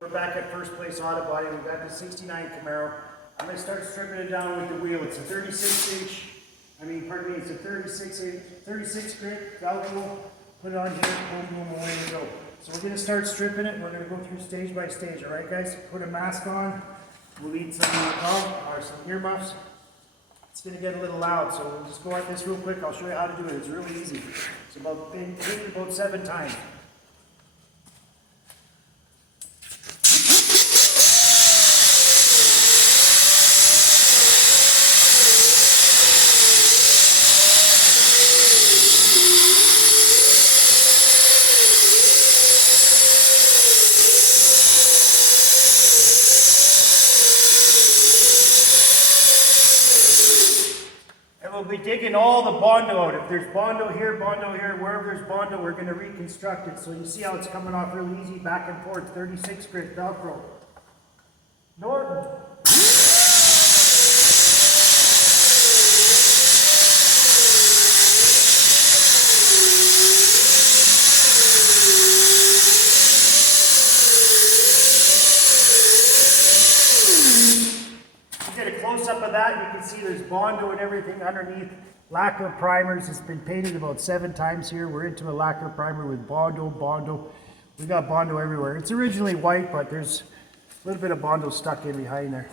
We're back at First Place Auto Body. We've got the 69 Camaro. I'm going to start stripping it down with the wheel. It's a 36 it's a 36 grit Velcro. Put it on here, boom, boom, away we go. So we're going to start stripping it. We're going to go through stage by stage, all right, guys? Put a mask on. We'll need some some earmuffs. It's going to get a little loud, so we'll just go at this real quick. I'll show you how to do it. It's really easy. It's about 7 times. We'll be digging all the Bondo out. If there's Bondo here, wherever there's Bondo, we're going to reconstruct it. So you see how it's coming off really easy, back and forth, 36 grit Velcro. Norton. Get a close-up of that, you can see there's Bondo and everything underneath. Lacquer primers, it's been painted about 7 times here. We're into a lacquer primer with Bondo. We got Bondo everywhere. It's originally white, but there's a little bit of Bondo stuck in behind there.